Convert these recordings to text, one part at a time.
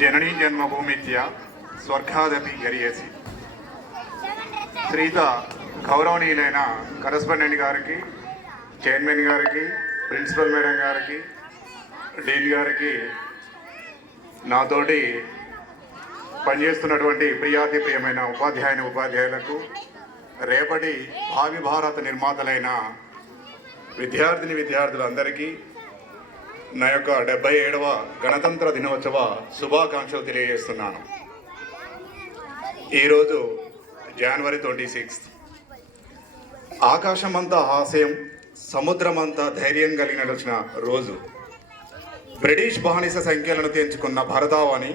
జననీ జన్మభూమిత్య స్వర్గాదపి గరియేసి. శ్రీత గౌరవనీయులైన కరస్పాండెంట్ గారికి, చైర్మన్ గారికి, ప్రిన్సిపల్ మేడం గారికి, డీన్ గారికి, నాతోటి పనిచేస్తున్నటువంటి ప్రియాతిప్రియమైన ఉపాధ్యాయులకు, రేపటి భావి భారత నిర్మాతలైన విద్యార్థులందరికీ నా యొక్క 77వ గణతంత్ర దినోత్సవ శుభాకాంక్షలు తెలియజేస్తున్నాను. ఈరోజు జనవరి 26. ఆకాశమంతా హాస్యం, సముద్రమంతా ధైర్యం కలిగిన రోజు. బ్రిటిష్ బానిస సంఖ్యలను తెంచుకున్న భారతావని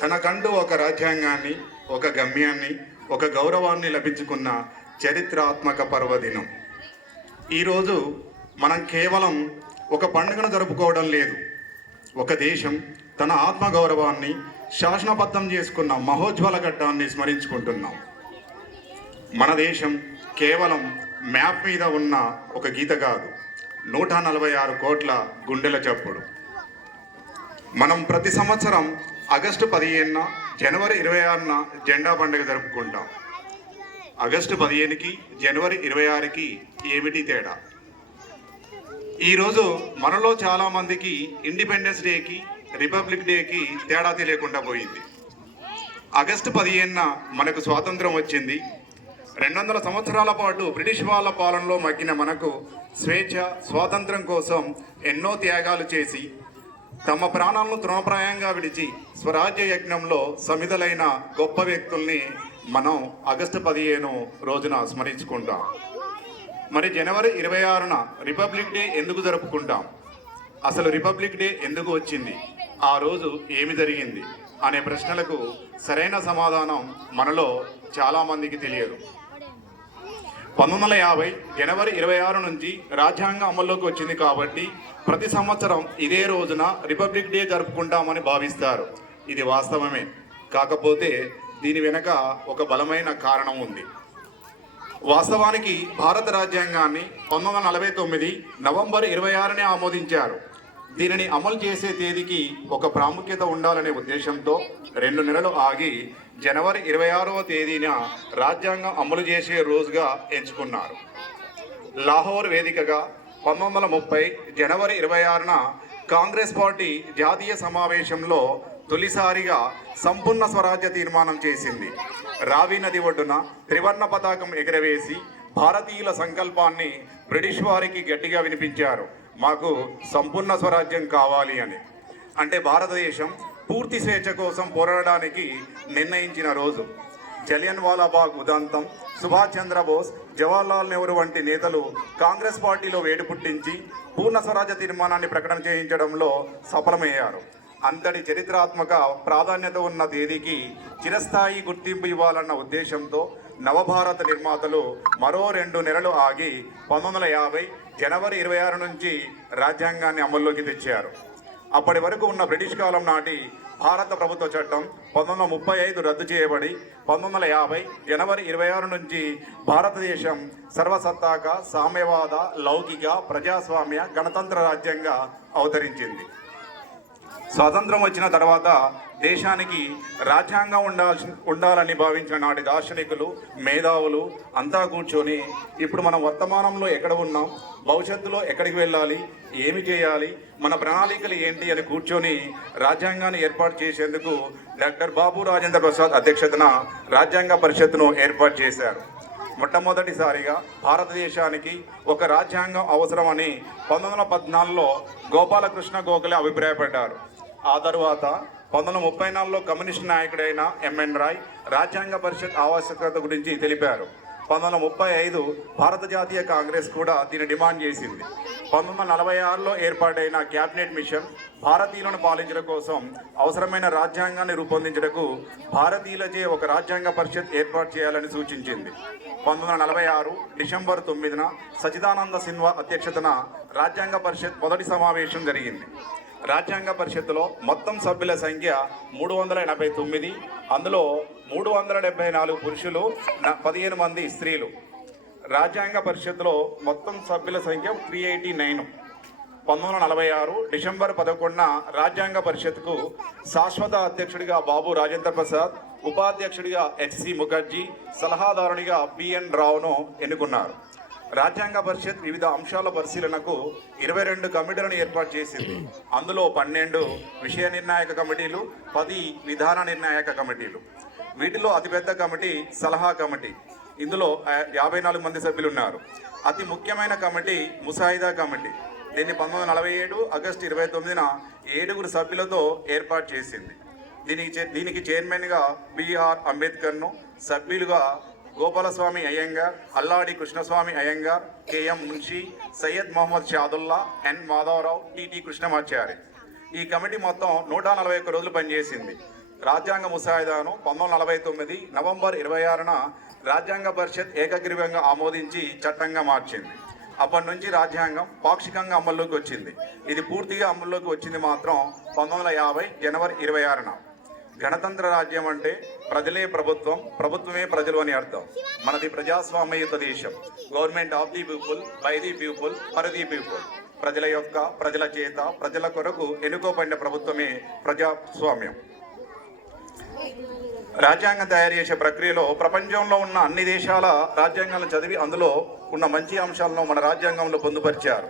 తనకంటూ ఒక రాజ్యాంగాన్ని, ఒక గమ్యాన్ని, ఒక గౌరవాన్ని లభించుకున్న చరిత్రాత్మక పర్వదినం. ఈరోజు మనం కేవలం ఒక పండుగను జరుపుకోవడం లేదు, ఒక దేశం తన ఆత్మగౌరవాన్ని శాసనబద్ధం చేసుకున్న మహోజ్వల ఘట్టాన్ని స్మరించుకుంటున్నాం. మన దేశం కేవలం మ్యాప్ మీద ఉన్న ఒక గీత కాదు, 146 కోట్ల గుండెల చప్పుడు. మనం ప్రతి సంవత్సరం ఆగస్టు 15న, జనవరి 26న జెండా పండుగ జరుపుకుంటాం. ఆగస్టు 15కి, జనవరి 26కి ఏమిటి తేడా? ఈరోజు మనలో చాలామందికి ఇండిపెండెన్స్ డేకి, రిపబ్లిక్ డేకి తేడా తెలియకుండా పోయింది. ఆగస్టు 15న మనకు స్వాతంత్రం వచ్చింది. 200 సంవత్సరాల పాటు బ్రిటిష్ వాళ్ళ పాలనలో మగ్గిన మనకు స్వేచ్ఛ, స్వాతంత్రం కోసం ఎన్నో త్యాగాలు చేసి తమ ప్రాణాలను తృణప్రాయంగా విడిచి స్వరాజ్య యజ్ఞంలో సమిధలైన గొప్ప వ్యక్తుల్ని మనం ఆగస్టు 15 రోజున స్మరించుకుంటాం. మరి జనవరి 26న రిపబ్లిక్ డే ఎందుకు జరుపుకుంటాం? అసలు రిపబ్లిక్ డే ఎందుకు వచ్చింది? ఆ రోజు ఏమి జరిగింది అనే ప్రశ్నలకు సరైన సమాధానం మనలో చాలామందికి తెలియదు. 1950 జనవరి 26 నుంచి రాజ్యాంగం అమల్లోకి వచ్చింది కాబట్టి ప్రతి సంవత్సరం ఇదే రోజున రిపబ్లిక్ డే జరుపుకుంటామని భావిస్తారు. ఇది వాస్తవమే. కాకపోతే దీని వెనక ఒక బలమైన కారణం ఉంది. వాస్తవానికి భారత రాజ్యాంగాన్ని 1949 నవంబర్ 26నే ఆమోదించారు. దీనిని అమలు చేసే తేదీకి ఒక ప్రాముఖ్యత ఉండాలనే ఉద్దేశంతో 2 నెలలు ఆగి జనవరి 26వ తేదీన రాజ్యాంగం అమలు చేసే రోజుగా ఎంచుకున్నారు. లాహోర్ వేదికగా 1930 జనవరి 26న కాంగ్రెస్ పార్టీ జాతీయ సమావేశంలో తొలిసారిగా సంపూర్ణ స్వరాజ్య తీర్మానం చేసింది. రావి నది ఒడ్డున త్రివర్ణ పతాకం ఎగరవేసి భారతీయుల సంకల్పాన్ని బ్రిటిష్ వారికి గట్టిగా వినిపించారు, మాకు సంపూర్ణ స్వరాజ్యం కావాలి అని. అంటే భారతదేశం పూర్తి స్వేచ్ఛ కోసం పోరాడడానికి నిర్ణయించిన రోజు. జలియన్ వాలాబాగ్ ఉదంతం, సుభాష్ చంద్రబోస్, జవహర్లాల్ నెహ్రూ వంటి నేతలు కాంగ్రెస్ పార్టీలో వేడి పుట్టించి పూర్ణ స్వరాజ్య తీర్మానాన్ని ప్రకటన చేయించడంలో సఫలమయ్యారు. అంతటి చరిత్రాత్మక ప్రాధాన్యత ఉన్న తేదీకి చిరస్థాయి గుర్తింపు ఇవ్వాలన్న ఉద్దేశంతో నవభారత నిర్మాతలు మరో 2 నెలలు ఆగి 1950 జనవరి 26 నుంచి రాజ్యాంగాన్ని అమల్లోకి తెచ్చారు. అప్పటి వరకు ఉన్న బ్రిటిష్ కాలం నాటి భారత ప్రభుత్వ చట్టం 1935 రద్దు చేయబడి 1950 జనవరి 26 నుంచి భారతదేశం సర్వసత్తాక, సామ్యవాద, లౌకిక, ప్రజాస్వామ్య, గణతంత్ర రాజ్యంగా అవతరించింది. స్వాతంత్రం వచ్చిన తర్వాత దేశానికి రాజ్యాంగం ఉండాలని భావించిన నాటి దార్శనికులు, మేధావులు అంతా కూర్చొని ఇప్పుడు మనం వర్తమానంలో ఎక్కడ ఉన్నాం, భవిష్యత్తులో ఎక్కడికి వెళ్ళాలి, ఏమి చేయాలి, మన ప్రణాళికలు ఏంటి అని కూర్చొని రాజ్యాంగాన్ని ఏర్పాటు చేసేందుకు డాక్టర్ బాబు రాజేంద్ర ప్రసాద్ అధ్యక్షతన రాజ్యాంగ పరిషత్తును ఏర్పాటు చేశారు. మొట్టమొదటిసారిగా భారతదేశానికి ఒక రాజ్యాంగం అవసరమని 1914లో గోపాలకృష్ణ గోఖలే అభిప్రాయపడ్డారు. ఆ తరువాత 1934లో కమ్యూనిస్ట్ నాయకుడైన ఎంఎన్ రాయ్ రాజ్యాంగ పరిషత్ ఆవశ్యకత గురించి తెలిపారు. 1935 భారత జాతీయ కాంగ్రెస్ కూడా దీన్ని డిమాండ్ చేసింది. 1946లో ఏర్పాటైన క్యాబినెట్ మిషన్ భారతీయులను పాలించడం కోసం అవసరమైన రాజ్యాంగాన్ని రూపొందించడానికి భారతీయులచే ఒక రాజ్యాంగ పరిషత్ ఏర్పాటు చేయాలని సూచించింది. 1946 డిసెంబర్ 9న సచిదానంద సిన్హా అధ్యక్షతన రాజ్యాంగ పరిషత్ మొదటి సమావేశం జరిగింది. రాజ్యాంగ పరిషత్తులో మొత్తం సభ్యుల సంఖ్య 389. అందులో 374 పురుషులు, 15 మంది స్త్రీలు. రాజ్యాంగ పరిషత్తులో మొత్తం సభ్యుల సంఖ్య 389. 1946 డిసెంబర్ 11న రాజ్యాంగ పరిషత్కు శాశ్వత అధ్యక్షుడిగా బాబు రాజేంద్ర ప్రసాద్, ఉపాధ్యక్షుడిగా హెచ్సి ముఖర్జీ, సలహాదారునిగా బిఎన్ రావును ఎన్నుకున్నారు. రాజ్యాంగ పరిషత్ వివిధ అంశాల పరిశీలనకు 22 కమిటీలను ఏర్పాటు చేసింది. అందులో 12 విషయ నిర్ణాయక కమిటీలు, 10 విధాన నిర్ణాయక కమిటీలు. వీటిలో అతిపెద్ద కమిటీ సలహా కమిటీ. ఇందులో 54 మంది సభ్యులు ఉన్నారు. అతి ముఖ్యమైన కమిటీ ముసాయిదా కమిటీ. దీన్ని 1947 ఆగస్టు 29న 7 సభ్యులతో ఏర్పాటు చేసింది. దీనికి చైర్మన్గా బిఆర్ అంబేద్కర్ను, సభ్యులుగా గోపాలస్వామి అయ్యంగార్, అల్లాడి కృష్ణస్వామి అయ్యంగార్, కెఎం మున్షి, సయ్యద్ మొహమ్మద్ షాదుల్లా, ఎన్ మాధవరావు, టిటి కృష్ణమాచారి. ఈ కమిటీ మొత్తం 141 రోజులు పనిచేసింది. రాజ్యాంగ ముసాయిదాను 1949 నవంబర్ 26న రాజ్యాంగ పరిషత్ ఏకగ్రీవంగా ఆమోదించి చట్టంగా మార్చింది. అప్పటి నుంచి రాజ్యాంగం పాక్షికంగా అమల్లోకి వచ్చింది. ఇది పూర్తిగా అమల్లోకి వచ్చింది మాత్రం 1950 జనవరి 26న. గణతంత్ర రాజ్యం అంటే ప్రజలే ప్రభుత్వం, ప్రభుత్వమే ప్రజలు అని అర్థం. మనది ప్రజాస్వామ్యయుత దేశం. Government of the people, by the people, for the people. ప్రజల యొక్క, ప్రజల చేత, ప్రజల కొరకు ఎన్నుకోబడిన ప్రభుత్వమే ప్రజాస్వామ్యం. రాజ్యాంగం తయారు చేసే ప్రక్రియలో ప్రపంచంలో ఉన్న అన్ని దేశాల రాజ్యాంగాలను చదివి అందులో ఉన్న మంచి అంశాలను మన రాజ్యాంగంలో పొందుపరిచారు.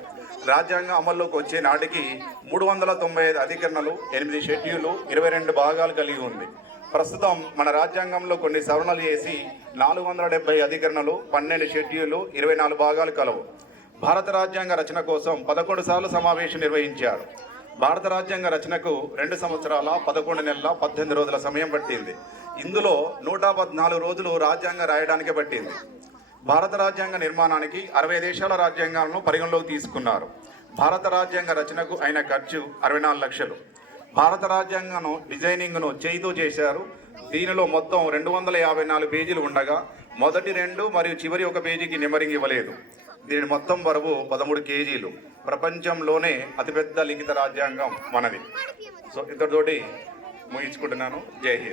రాజ్యాంగం అమల్లోకి వచ్చే నాటికి 395 అధికరణలు, 8 షెడ్యూలు, 22 భాగాలు కలిగి ఉంది. ప్రస్తుతం మన రాజ్యాంగంలో కొన్ని సవరణలు చేసి 470 అధికరణలు, 12 షెడ్యూలు, 24 భాగాలు కలవు. భారత రాజ్యాంగ రచన కోసం 11 సార్లు సమావేశం నిర్వహించారు. భారత రాజ్యాంగ రచనకు 2 సంవత్సరాల 11 నెలల 18 రోజుల సమయం పట్టింది. ఇందులో 114 రోజులు రాజ్యాంగం రాయడానికే పట్టింది. భారత రాజ్యాంగ నిర్మాణానికి 60 దేశాల రాజ్యాంగాలను పరిగణలోకి తీసుకున్నారు. భారత రాజ్యాంగ రచనకు అయిన ఖర్చు 64 లక్షలు. భారత రాజ్యాంగం డిజైనింగ్ను చేయితో చేశారు. దీనిలో మొత్తం 254 పేజీలు ఉండగా మొదటి 2 మరియు చివరి 1 పేజీకి నెంబరింగ్ ఇవ్వలేదు. దీని మొత్తం బరువు 13 కేజీలు. ప్రపంచంలోనే అతిపెద్ద లిఖిత రాజ్యాంగం మనది. సో ఇంతటితోటి ముగించుకుంటున్నాను. జై హింద్.